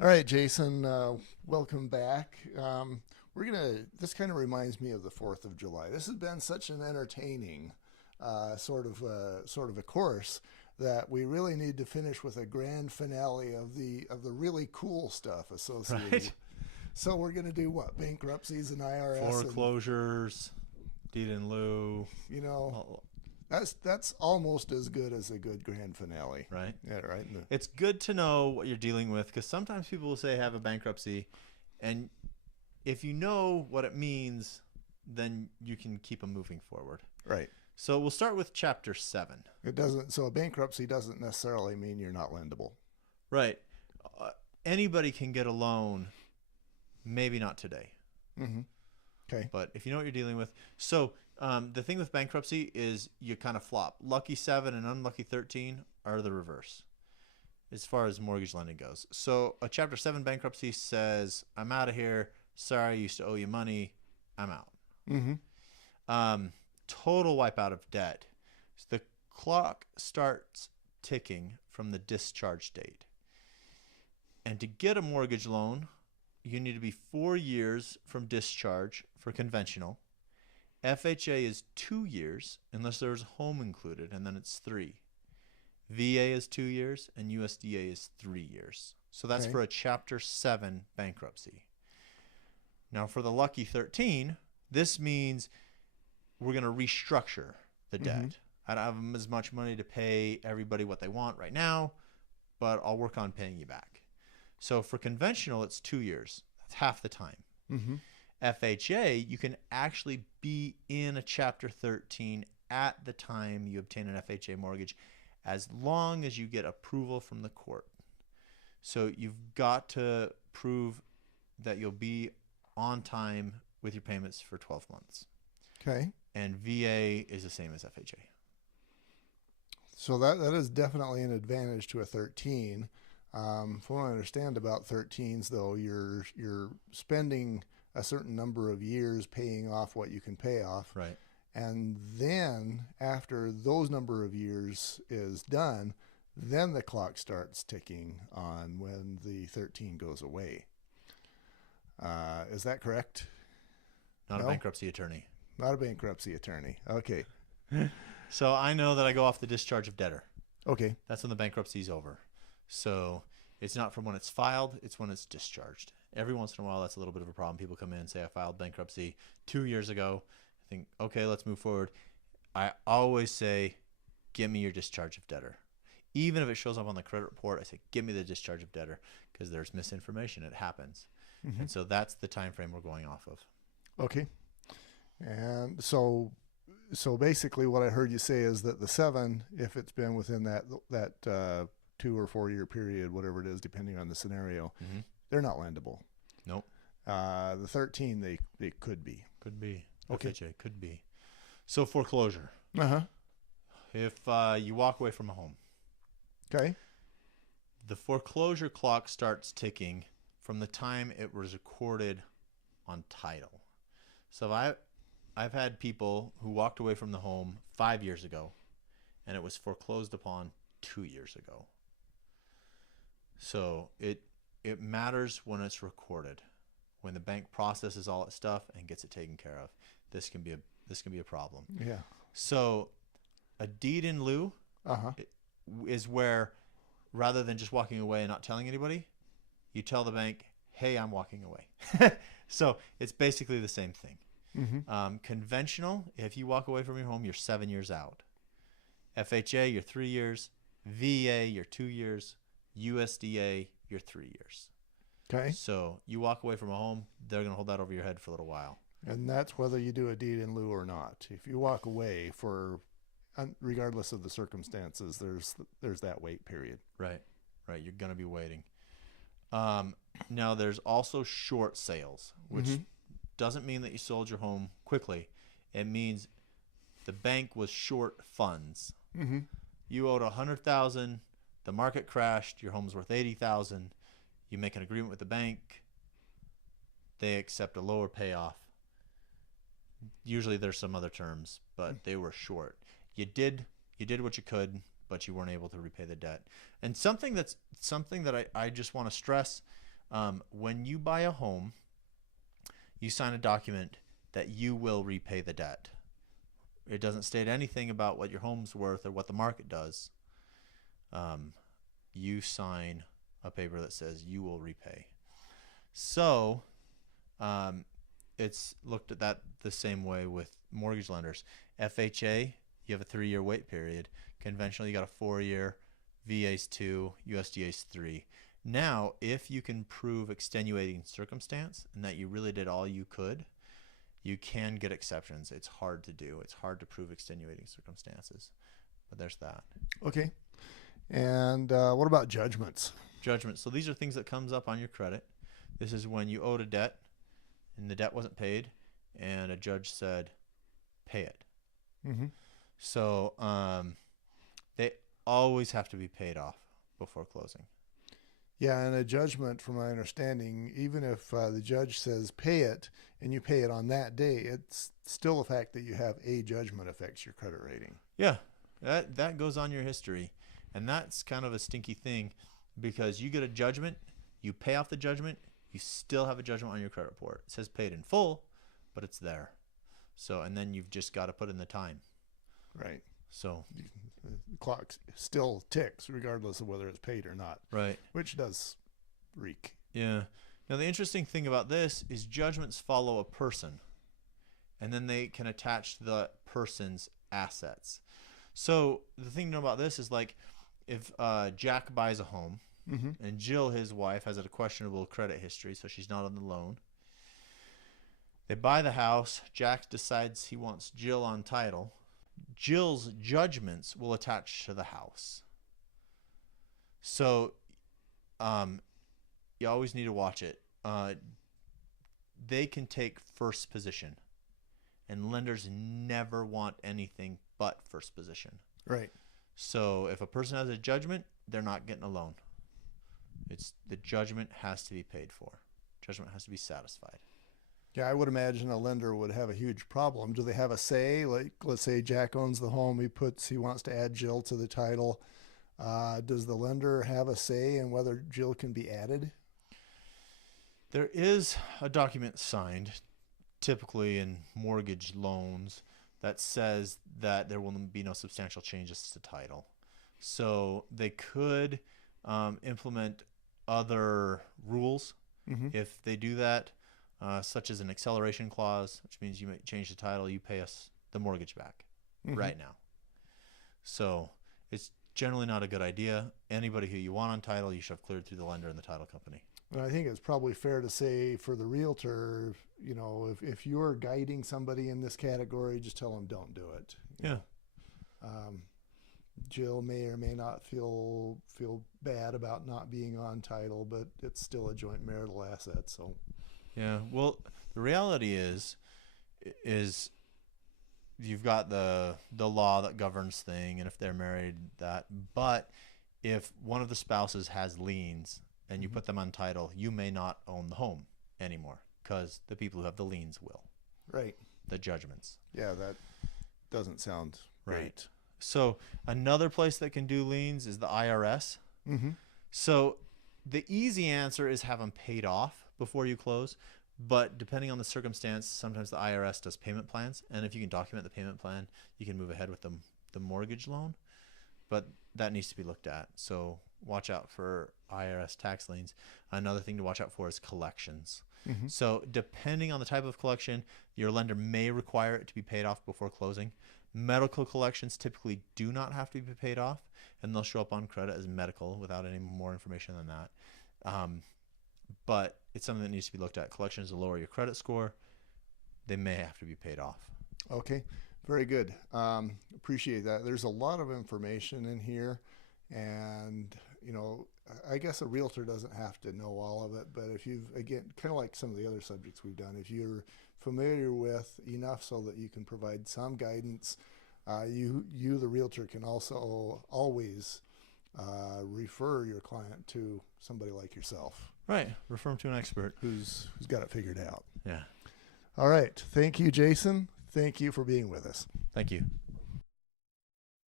All right, Jason, welcome back. This kind of reminds me of the 4th of July. This has been such an entertaining sort of a course that we really need to finish with a grand finale of the really cool stuff associated. Right. So we're going to do what? Bankruptcies and IRS and, Foreclosures, deed in lieu, you know, all- that's almost as good as a good grand finale. right? Yeah, right. It's good to know what you're dealing with because sometimes people will say have a bankruptcy, and if you know what it means, then you can keep them moving forward. Right. So we'll start with Chapter 7. So a bankruptcy doesn't necessarily mean you're not lendable. Right. Uh, Anybody can get a loan, maybe not today. Mm-hmm. Okay. But if you know what you're dealing with. So the thing with bankruptcy is you kind of flop. Lucky 7 and unlucky 13 are the reverse as far as mortgage lending goes. So a Chapter 7 bankruptcy says, I'm out of here. Sorry, I used to owe you money. I'm out. Mm-hmm. Total wipeout of debt. So the clock starts ticking from the discharge date. And to get a mortgage loan, you need to be 4 years from discharge for conventional. FHA is 2 years unless there's home included, and then it's 3. VA is 2 years, and USDA is 3 years. So that's Okay. for a Chapter 7 bankruptcy. Now, for the Lucky 13, this means we're going to restructure the debt. Mhm. I don't have as much money to pay everybody what they want right now, but I'll work on paying you back. So for conventional, it's 2 years. That's half the time. Mm-hmm. FHA, you can actually be in a Chapter 13 at the time you obtain an FHA mortgage as long as you get approval from the court. So you've got to prove that you'll be on time with your payments for 12 months. Okay. And VA is the same as FHA. So that is definitely an advantage to a 13. From what I understand about 13s, though, you're spending a certain number of years paying off what you can pay off, Right. and then after those number of years is done, then the clock starts ticking on when the 13 goes away. Is that correct? Not No? a bankruptcy attorney. Not a bankruptcy attorney. Okay. So I know that I go off the discharge of debtor. Okay. That's when the bankruptcy is over. So it's not from when it's filed, it's when it's discharged. Every once in a while, that's a little bit of a problem. People come in and say, I filed bankruptcy 2 years ago. I think, okay, let's move forward. I always say, give me your discharge of debtor. Even if it shows up on the credit report, I say, give me the discharge of debtor because there's misinformation. It happens. Mm-hmm. And so that's the time frame we're going off of. Okay. And so basically what I heard you say is that the 7, if it's been within that 2 or 4 year period, whatever it is, depending on the scenario, Mm-hmm. they're not lendable. Nope. The 13, they could be. Could be. Okay. FHA could be. So foreclosure. Uh-huh. If you walk away from a home, Okay. the foreclosure clock starts ticking from the time it was recorded on title. So I've had people who walked away from the home 5 years ago, and it was foreclosed upon 2 years ago. So it matters when it's recorded, when the bank processes all its stuff and gets it taken care of. This can be a problem. Yeah. So a deed in lieu Uh-huh. is where, rather than just walking away and not telling anybody, you tell the bank, hey, I'm walking away. So it's basically the same thing. Mm-hmm. Conventional, if you walk away from your home, you're 7 years out. FHA, you're 3 years. VA, you're 2 years. USDA, you're 3 years. Okay. So you walk away from a home, they're going to hold that over your head for a little while. And that's whether you do a deed in lieu or not. If you walk away regardless of the circumstances, there's that wait period. Right. You're going to be waiting. Now, there's also short sales, which Mhm. doesn't mean that you sold your home quickly. It means the bank was short funds. Mm-hmm. You owed $100,000. The market crashed. Your home's worth $80,000. You make an agreement with the bank. They accept a lower payoff. Usually there's some other terms, but they were short. You did what you could, but you weren't able to repay the debt. And something that I just want to stress, When you buy a home, you sign a document that you will repay the debt. It doesn't state anything about what your home's worth or what the market does. You sign a paper that says you will repay. So it's looked at that the same way with mortgage lenders. FHA, you have a 3-year wait period. Conventionally, you got a 4-year. VA's 2, USDA's 3. Now, if you can prove extenuating circumstance and that you really did all you could, you can get exceptions. It's hard to do. It's hard to prove extenuating circumstances. But there's that. Okay. And what about judgments? Judgment. So these are things that comes up on your credit. This is when you owed a debt and the debt wasn't paid and a judge said, pay it. Mm-hmm. So they always have to be paid off before closing. Yeah, and a judgment, from my understanding, even if the judge says pay it and you pay it on that day, it's still the fact that you have a judgment affects your credit rating. Yeah, that goes on your history. And that's kind of a stinky thing because you get a judgment, you pay off the judgment, you still have a judgment on your credit report. It says paid in full, but it's there. So, and then you've just got to put in the time. Right. So the clock still ticks regardless of whether it's paid or not. Right. Which does reek. Yeah. Now, the interesting thing about this is judgments follow a person, and then they can attach to the person's assets. So the thing to know about this is, like, if Jack buys a home, mm-hmm. and Jill, his wife, has a questionable credit history, so she's not on the loan. They buy the house. Jack decides he wants Jill on title. Jill's judgments will attach to the house. So you always need to watch it. They can take first position, and lenders never want anything but first position. Right. So if a person has a judgment, they're not getting a loan. It's the judgment has to be paid for. Judgment has to be satisfied. Yeah, I would imagine a lender would have a huge problem. Do they have a say? Like, let's say Jack owns the home. He wants to add Jill to the title. Does the lender have a say in whether Jill can be added? There is a document signed, typically in mortgage loans, that says that there will be no substantial changes to title. So they could implement other rules mm-hmm. if they do that, such as an acceleration clause, which means you may change the title, you pay us the mortgage back mm-hmm. right now. So it's generally not a good idea. Anybody who you want on title, you should have cleared through the lender and the title company. And I think it's probably fair to say for the realtor, you know, if you're guiding somebody in this category, just tell them don't do it. Yeah. Jill may or may not feel bad about not being on title, but it's still a joint marital asset. So, yeah. Well, the reality is you've got the law that governs thing, and if they're married, that. But if one of the spouses has liens and you mm-hmm. put them on title, you may not own the home anymore because the people who have the liens will. Right. The judgments. Yeah, that doesn't sound right. So another place that can do liens is the IRS. Mm-hmm. So the easy answer is have them paid off before you close. But depending on the circumstance, sometimes the IRS does payment plans. And if you can document the payment plan, you can move ahead with the mortgage loan. But that needs to be looked at. So watch out for IRS tax liens. Another thing to watch out for is collections. Mm-hmm. So depending on the type of collection, your lender may require it to be paid off before closing. Medical collections typically do not have to be paid off, and they'll show up on credit as medical without any more information than that. But it's something that needs to be looked at. Collections will lower your credit score. They may have to be paid off. Okay, very good. Appreciate that. There's a lot of information in here, and you know, I guess a realtor doesn't have to know all of it, but if you've, again, kind of like some of the other subjects we've done, if you're familiar with enough so that you can provide some guidance, you the realtor can also always refer your client to somebody like yourself. Right. Refer them to an expert who's got it figured out. Yeah. All right. Thank you, Jason. Thank you for being with us. Thank you.